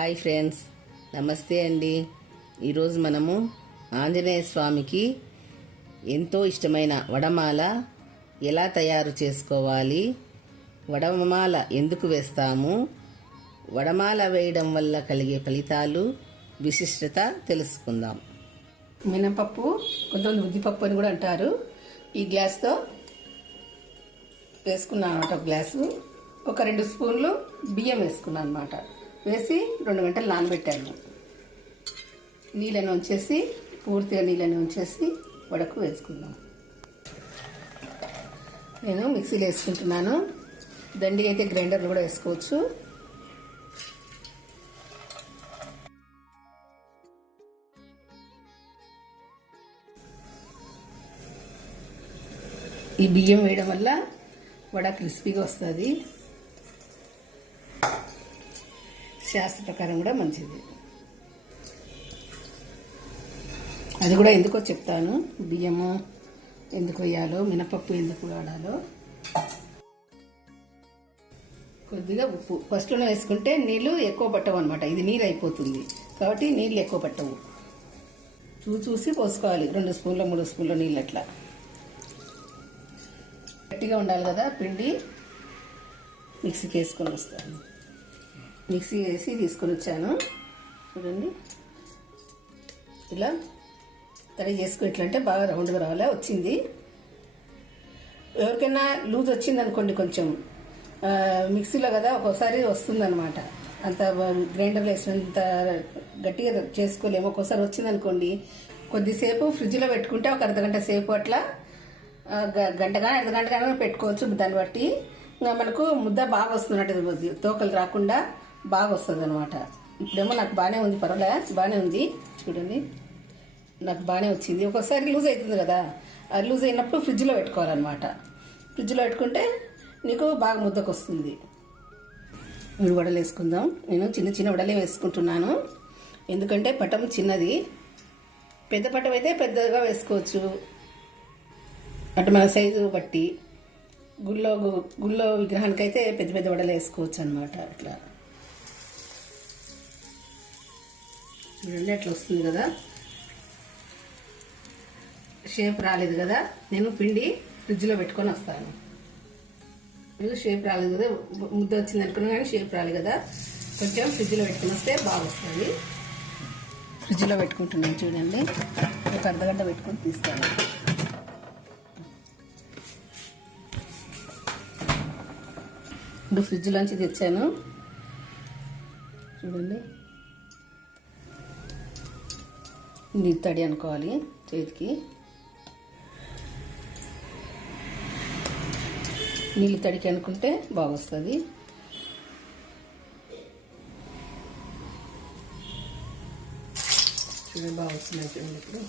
Hi friends నమస్తే అండి. ఈరోజు మనము ఆంజనేయ స్వామికి ఎంతో ఇష్టమైన వడమాల ఎలా తయారు చేసుకోవాలి వడమాల ఎందుకు వేస్తాము వడమాల వేయడం వల్ల కలిగే ఫలితాలు విశిష్టత తెలుసుకుందాం. మినపప్పు కొంతమంది ఉద్దిపప్పు అని కూడా అంటారు. ఈ గ్లాస్తో వేసుకున్నాను అనమాట ఒక గ్లాసు. ఒక రెండు స్పూన్లు బియ్యం వేసుకున్నాను అనమాట వేసి రెండు గంటలు నానబెట్టాను. నీళ్ళని ఉంచేసి పూర్తిగా నీళ్ళని ఉంచేసి వడకు వేసుకుందాం. నేను మిక్సీలో వేసుకుంటున్నాను. దండి అయితే గ్రైండర్లు కూడా వేసుకోవచ్చు. ఈ బియ్యం వేయడం వల్ల వడ క్రిస్పీగా వస్తుంది. శాస్త్ర ప్రకారం కూడా మంచిది. అది కూడా ఎందుకో చెప్తాను. బియ్యము ఎందుకు వేయాలో మినపప్పు ఎందుకు వాడాలో. కొద్దిగా ఉప్పు. ఫస్ట్లో వేసుకుంటే నీళ్ళు ఎక్కువ పట్టవు అనమాట ఇది నీరు అయిపోతుంది. కాబట్టి నీళ్ళు ఎక్కువ పట్టవు. చూ చూసి పోసుకోవాలి. రెండు స్పూన్ల మూడు స్పూన్ల నీళ్ళు అట్లా. గట్టిగా ఉండాలి కదా పిండి. మిక్సీకి వేసుకొని వస్తాను. మిక్సీ వేసి తీసుకొని వచ్చాను. చూడండి. ఇలా తడి చేసుకుని అంటే బాగా రౌండ్గా రావాలా? వచ్చింది. ఎవరికైనా లూజ్ వచ్చింది అనుకోండి కొంచెం మిక్సీలో కదా ఒక్కోసారి వస్తుంది అనమాట అంత గ్రైండర్లో వేసినంత గట్టిగా చేసుకోలేము. ఒక్కోసారి వచ్చిందనుకోండి కొద్దిసేపు ఫ్రిడ్జ్లో పెట్టుకుంటే ఒక అర్ధగంట సేపు అట్లా గ- గంట కానీ అర్ధ కానీ పెట్టుకోవచ్చు దాన్ని బట్టి. మనకు ముద్ద బాగా వస్తున్నట్టు తోకలు రాకుండా బాగా వస్తుంది అనమాట ఇప్పుడేమో నాకు బాగానే ఉంది పర్వాలే బాగానే ఉంది. చూడండి నాకు బాగానే వచ్చింది. ఒక్కోసారి లూజ్ అవుతుంది కదా. అది లూజ్ అయినప్పుడు ఫ్రిడ్జ్లో పెట్టుకోవాలన్నమాట. ఫ్రిడ్జ్లో పెట్టుకుంటే నీకు బాగా ముద్దకు వస్తుంది మీరు వడలు వేసుకుందాం. నేను చిన్న చిన్న వడలే వేసుకుంటున్నాను. ఎందుకంటే పటం చిన్నది. పెద్ద పటం అయితే పెద్దగా వేసుకోవచ్చు. అటు మన సైజు బట్టి. గుళ్ళో గు- గుళ్ళో విగ్రహానికి అయితే పెద్ద పెద్ద వడలు వేసుకోవచ్చు అనమాట అట్లా. చూడండి అట్లా వస్తుంది కదా. షేప్ రాలేదు కదా. నేను పిండి ఫ్రిడ్జ్లో పెట్టుకొని వస్తాను. షేప్ రాలేదు కదా. ముద్ద వచ్చింది అనుకున్నా కానీ షేప్ రాలేదు కదా. కొంచెం ఫ్రిడ్జ్లో పెట్టుకుని వస్తే బాగా వస్తుంది ఫ్రిడ్జ్లో పెట్టుకుంటున్నాను చూడండి. ఒక అర్ధగంట పెట్టుకొని తీస్తాను. ఇప్పుడు ఫ్రిడ్జ్లోంచి తెచ్చాను. చూడండి. ఇది తడి అనుకోవాలి చేతికి. నీళ్ళు తడికి అనుకుంటే బాగొస్తుంది. చూడండి బాగా వస్తున్నాయి చూడండి ఇప్పుడు.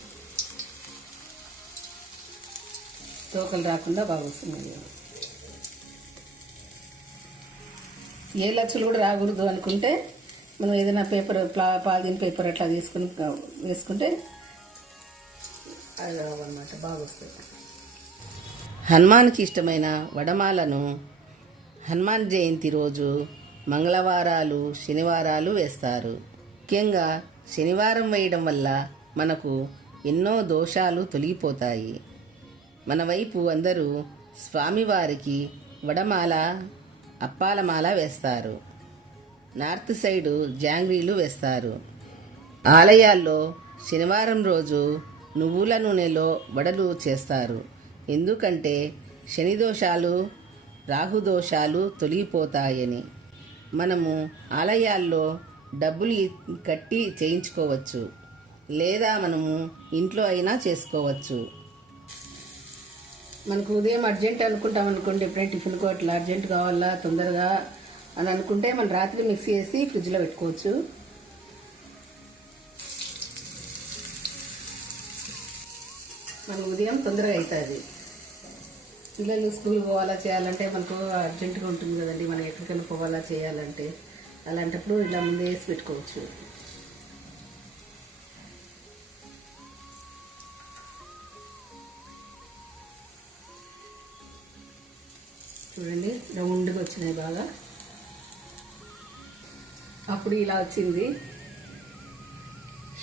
తోకలు రాకుండా బాగా వస్తున్నాయి ఏ లక్షలు కూడా రాకూడదు అనుకుంటే మనం ఏదైనా పేపర్ ప్లా పాలిథిన్ పేపర్ అట్లా తీసుకుని వేసుకుంటే అది రావన్నమాట బాగా వస్తుంది హనుమాన్కి ఇష్టమైన వడమాలను హనుమాన్ జయంతి రోజు మంగళవారాలు శనివారాలు వేస్తారు. ముఖ్యంగా శనివారం వేయడం వల్ల మనకు ఎన్నో దోషాలు తొలగిపోతాయి. మన వైపు అందరూ స్వామివారికి వడమాల అప్పాలమాల వేస్తారు. నార్త్ సైడు జాంగ్రీలు వేస్తారు. ఆలయాల్లో శనివారం రోజు నువ్వుల నూనెలో వడలు చేస్తారు. ఎందుకంటే శని దోషాలు రాహుదోషాలు తొలగిపోతాయని. మనము ఆలయాల్లో డబ్బులు కట్టి చేయించుకోవచ్చు. లేదా మనము ఇంట్లో అయినా చేసుకోవచ్చు. మనకు ఉదయం అర్జెంట్ అనుకుంటాం అనుకోండి ఎప్పుడైనా టిఫిన్ అట్లా అర్జెంట్ కావాలా తొందరగా అని అనుకుంటే మనం రాత్రి మిక్స్ చేసి ఫ్రిడ్జ్లో పెట్టుకోవచ్చు. మనకు ఉదయం తొందరగా అవుతుంది. పిల్లలు స్కూల్ పోవాలా చేయాలంటే మనకు అర్జెంటుగా ఉంటుంది కదండి మనం ఎక్కడికైనా పోవాలా చేయాలంటే. అలాంటప్పుడు ఇలా ముందే వేసి పెట్టుకోవచ్చు. చూడండి రౌండ్గా వచ్చినాయి బాగా. అప్పుడు ఇలా వచ్చింది.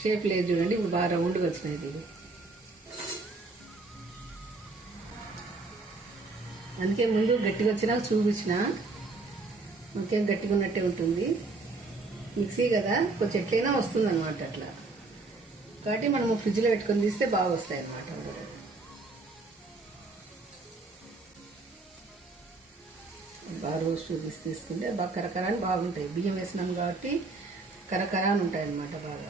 షేప్ లేదు చూడండి ఇప్పుడు బాగా రౌండ్గా వచ్చినాయి ఇది అందుకే ముందు గట్టిగా వచ్చినాక చూపించిన ఇంకేం గట్టిగా ఉన్నట్టే ఉంటుంది. మిక్సీ కదా కొంచెం ఎట్లయినా వస్తుంది అనమాట అట్లా. కాబట్టి మనము ఫ్రిడ్జ్లో పెట్టుకొని తీస్తే బాగా వస్తాయి అనమాట రోజు రోస్ట్ తీసుకుంటే బాగా కరకరాని బాగుంటాయి. బియ్యం వేసినాం కాబట్టి కరకరాని ఉంటాయి అన్నమాట బాగా.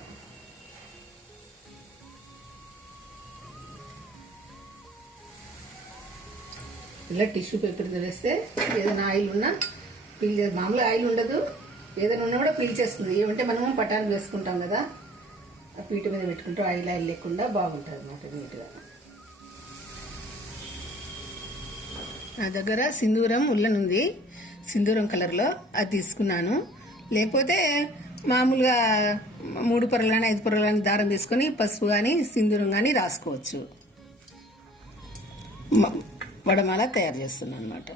ఇలా టిష్యూ పేపర్ వేస్తే ఏదైనా ఆయిల్ ఉన్నా పీల్ మామూలుగా ఆయిల్ ఉండదు. ఏదైనా ఉన్నా కూడా పీల్ చేస్తుంది. ఏమంటే మనము పటాలు వేసుకుంటాం కదా ఆ పీట మీద పెట్టుకుంటూ ఆయిల్ ఆయిల్ లేకుండా బాగుంటుంది అన్నమాట నీట్గా. నా దగ్గర సింధూరం ఉల్లనుంది సింధూరం కలర్లో అది తీసుకున్నాను. లేకపోతే మామూలుగా మూడు పొరలు కానీ ఐదు పొరలు కానీ దారం తీసుకొని పసుపు కానీ సింధూరం కానీ రాసుకోవచ్చు. వడమాల తయారు చేస్తున్నాను అనమాట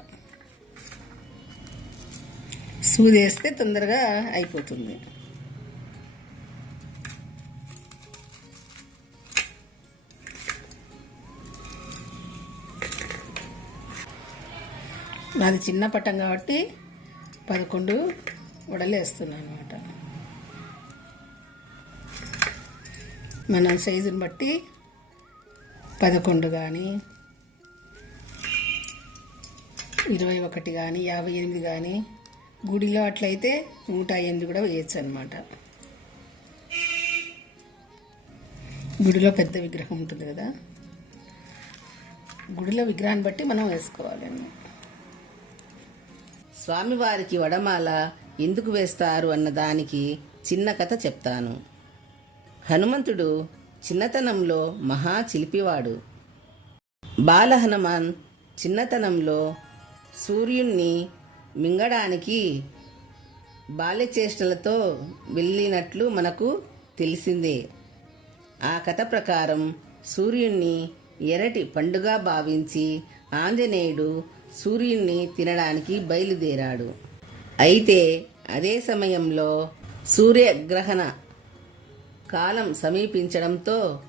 సూది వేస్తే తొందరగా అయిపోతుంది. నాది చిన్న పట్టం కాబట్టి పదకొండు వడలేస్తున్నాను వేస్తున్నాను అనమాట మనం సైజుని బట్టి పదకొండు కానీ ఇరవై ఒకటి కానీ యాభై ఎనిమిది కానీ గుడిలో అట్లయితే నూట ఎనిమిది కూడా వేయచ్చు అనమాట గుడిలో పెద్ద విగ్రహం ఉంటుంది కదా గుడిలో విగ్రహాన్ని బట్టి మనం వేసుకోవాలి అన్నమాట. స్వామివారికి వడమాల ఎందుకు వేస్తారు అన్న దానికి చిన్న కథ చెప్తాను. హనుమంతుడు చిన్నతనంలో మహా చిలిపివాడు. బాలహనుమాన్ చిన్నతనంలో సూర్యుణ్ణి మింగడానికి బాల్యచేష్టలతో వెళ్ళినట్లు మనకు తెలిసిందే. ఆ కథ ప్రకారం సూర్యుణ్ణి ఎరటి పండుగ భావించి ఆంజనేయుడు సూర్యుణ్ణి తినడానికి బయలుదేరాడు. అయితే అదే సమయంలో సూర్యగ్రహణ కాలం సమీపించడంతో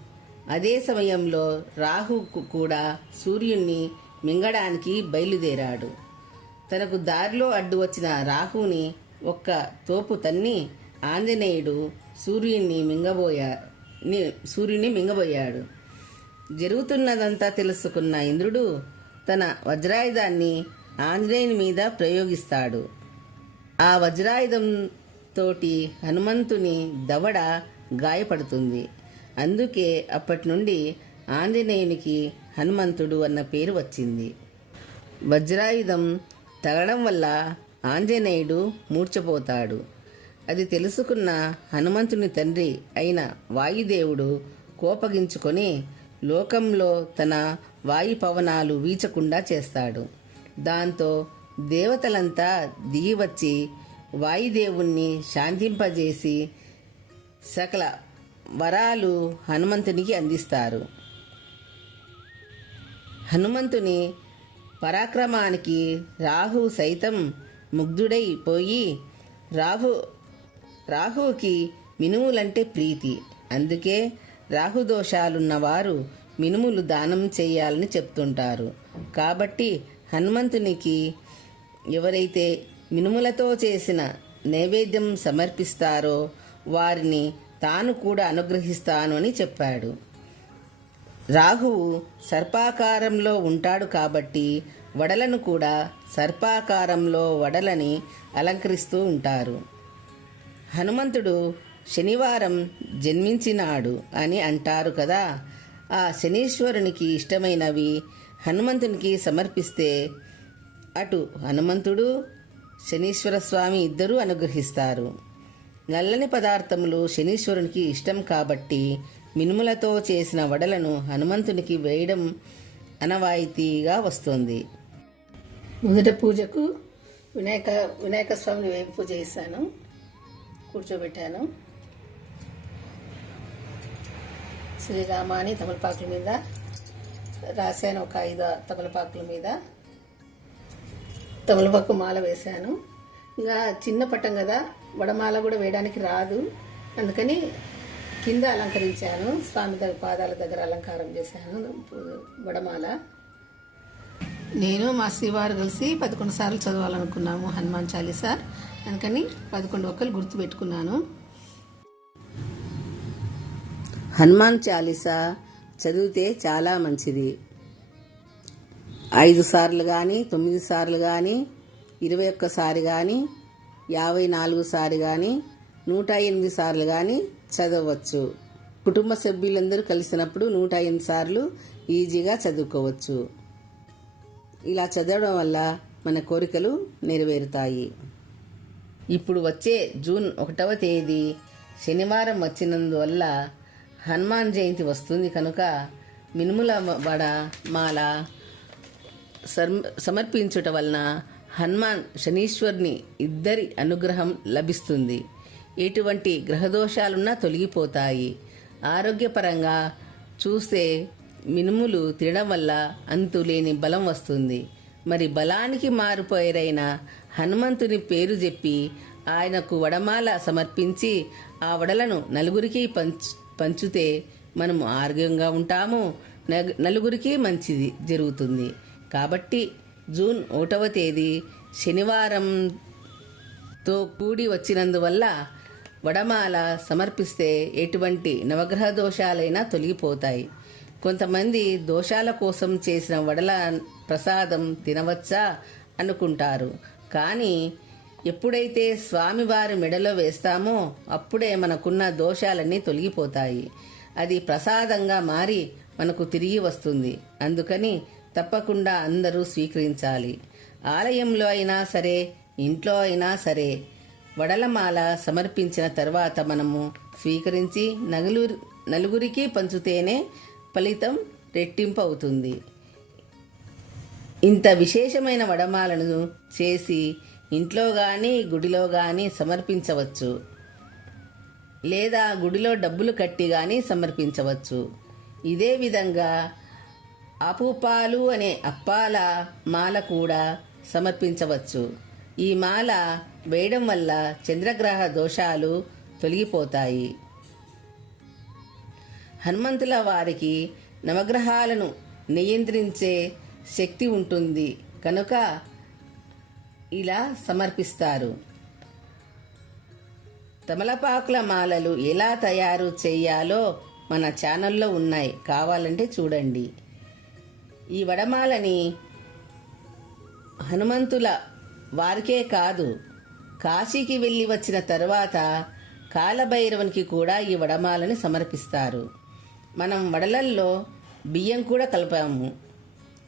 అదే సమయంలో రాహుకు కూడా సూర్యుణ్ణి మింగడానికి బయలుదేరాడు. తనకు దారిలో అడ్డు వచ్చిన రాహుని ఒక్క తోపు తన్ని ఆంజనేయుడు సూర్యుణ్ణి మింగబోయా సూర్యుని మింగబోయాడు. జరుగుతున్నదంతా తెలుసుకున్న ఇంద్రుడు తన వజ్రాయుధాన్ని ఆంజనేయుని మీద ప్రయోగిస్తాడు. ఆ వజ్రాయుధం తోటి హనుమంతుని దవడ గాయపడుతుంది. అందుకే అప్పటి నుండి ఆంజనేయునికి హనుమంతుడు అన్న పేరు వచ్చింది. వజ్రాయుధం తగడం వల్ల ఆంజనేయుడు మూర్చపోతాడు అది తెలుసుకున్న హనుమంతుని తండ్రి అయిన వాయుదేవుడు కోపగించుకొని లోకంలో తన వాయుపవనాలు వీచకుండా చేస్తాడు. దాంతో దేవతలంతా దిగి వచ్చి వాయుదేవుణ్ణి శాంతింపజేసి సకల వరాలు హనుమంతునికి అందిస్తారు. హనుమంతుని పరాక్రమానికి రాహు సైతం ముగ్ధుడైపోయి రాహు రాహువుకి మినుములంటే ప్రీతి. అందుకే రాహు దోషాలున్నవారు మినుములు దానం చేయాలని చెప్తుంటారు. కాబట్టి హనుమంతునికి ఎవరైతే మినుములతో చేసిన నైవేద్యం సమర్పిస్తారో వారిని తాను కూడా అనుగ్రహిస్తాను అని చెప్పాడు. రాహువు సర్పాకారంలో ఉంటాడు కాబట్టి వడలను కూడా సర్పాకారంలో వడలని అలంకరిస్తూ ఉంటారు. హనుమంతుడు శనివారం జన్మించినాడు అని అంటారు కదా. ఆ శనీశ్వరునికి ఇష్టమైనవి హనుమంతునికి సమర్పిస్తే అటు హనుమంతుడు శనీశ్వర స్వామి ఇద్దరూ అనుగ్రహిస్తారు. నల్లని పదార్థములు శనీశ్వరునికి ఇష్టం కాబట్టి మినుములతో చేసిన వడలను హనుమంతునికి వేయడం అనవాయితీగా వస్తుంది. మొదట పూజకు వినాయక వినాయక స్వామిని వేపు పూజ చేశాను. కూర్చోబెట్టాను. శ్రీరామ అని తమలపాకుల మీద రాశాను ఒక ఐదు తమలపాకుల మీద. తమలపాకు మాల వేశాను. ఇంకా చిన్న పట్టం కదా వడమాల కూడా వేయడానికి రాదు. అందుకని కింద అలంకరించాను స్వామి దగ్గర పాదాల దగ్గర అలంకారం చేశాను వడమాల. నేను మా శ్రీవారు కలిసి పదకొండు సార్లు చదవాలనుకున్నాము హనుమాన్ చాలీసా. అందుకని పదకొండు ఒక్కలు గుర్తుపెట్టుకున్నాను. హనుమాన్ చాలీసా చదివితే చాలా మంచిది. ఐదు సార్లు కానీ తొమ్మిది సార్లు కానీ ఇరవై ఒక్కసారి కానీ యాభై నాలుగు సారి కానీ నూట ఎనిమిది సార్లు కానీ చదవచ్చు. కుటుంబ సభ్యులందరూ కలిసినప్పుడు నూట ఎనిమిది సార్లు ఈజీగా చదువుకోవచ్చు. ఇలా చదవడం వల్ల మన కోరికలు నెరవేరుతాయి. ఇప్పుడు వచ్చే జూన్ ఒకటవ తేదీ శనివారం వచ్చినందువల్ల హనుమాన్ జయంతి వస్తుంది కనుక మినుముల వడ మాల సర్- సమర్పించుట వలన హనుమాన్ శనీశ్వరుని ఇద్దరి అనుగ్రహం లభిస్తుంది. ఎటువంటి గ్రహదోషాలున్నా తొలగిపోతాయి. ఆరోగ్యపరంగా చూస్తే మినుములు తినడం వల్ల అంతులేని బలం వస్తుంది. మరి బలానికి మారుపోయారైన హనుమంతుని పేరు చెప్పి ఆయనకు వడమాల సమర్పించి ఆ వడలను నలుగురికి పంచు పంచితే మనము ఆరోగ్యంగా ఉంటాము. నలుగురికి మంచిది జరుగుతుంది. కాబట్టి జూన్ ఒకటవ తేదీ శనివారంతో కూడి వచ్చినందువల్ల వడమాల సమర్పిస్తే ఎటువంటి నవగ్రహ దోషాలైనా తొలగిపోతాయి. కొంతమంది దోషాల కోసం చేసిన వడల ప్రసాదం తినవచ్చా అనుకుంటారు. కానీ ఎప్పుడైతే స్వామివారి మెడలో వేస్తామో అప్పుడే మనకున్న దోషాలన్నీ తొలగిపోతాయి. అది ప్రసాదంగా మారి మనకు తిరిగి వస్తుంది. అందుకని తప్పకుండా అందరూ స్వీకరించాలి. ఆలయంలో అయినా సరే ఇంట్లో అయినా సరే వడలమాల సమర్పించిన తర్వాత మనము స్వీకరించి నలుగురు నలుగురికి పంచుతేనే ఫలితం రెట్టింపు అవుతుంది. ఇంత విశేషమైన వడమాలను చేసి ఇంట్లో కానీ గుడిలో కానీ సమర్పించవచ్చు. లేదా గుడిలో డబ్బులు కట్టి కానీ సమర్పించవచ్చు. ఇదే విధంగా అపుపాలు అనే అప్పాల మాల కూడా సమర్పించవచ్చు. ఈ మాల వేయడం వల్ల చంద్రగ్రహ దోషాలు తొలగిపోతాయి. హనుమంతుల వారికి నవగ్రహాలను నియంత్రించే శక్తి ఉంటుంది. కనుక ఇలా సమర్పిస్తారు. తమలపాకుల మాలలు ఎలా తయారు చేయాలో మన ఛానల్లో ఉన్నాయి. కావాలంటే చూడండి. ఈ వడమాలని హనుమంతుల వారికే కాదు కాశీకి వెళ్ళి వచ్చిన తర్వాత కాలభైరవునికి కూడా ఈ వడమాలని సమర్పిస్తారు. మనం వడలల్లో బియ్యం కూడా కలిపాము.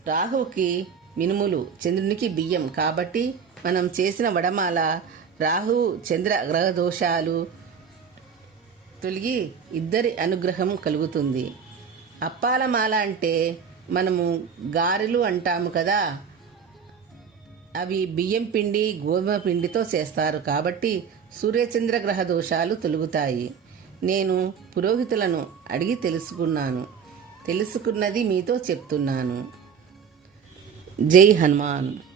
రాహుకి మినుములు చంద్రునికి బియ్యం కాబట్టి మనం చేసిన వడమాల రాహు చంద్ర గ్రహ దోషాలు తొలగి ఇద్దరి అనుగ్రహం కలుగుతుంది. అప్పాలమాల అంటే మనము గారెలు అంటాము కదా. అవి బియ్యం పిండి గోధుమ పిండితో చేస్తారు కాబట్టి సూర్యచంద్ర గ్రహ దోషాలు తొలుగుతాయి. నేను పురోహితులను అడిగి తెలుసుకున్నాను. తెలుసుకున్నది మీతో చెప్తున్నాను. జై హనుమాన్.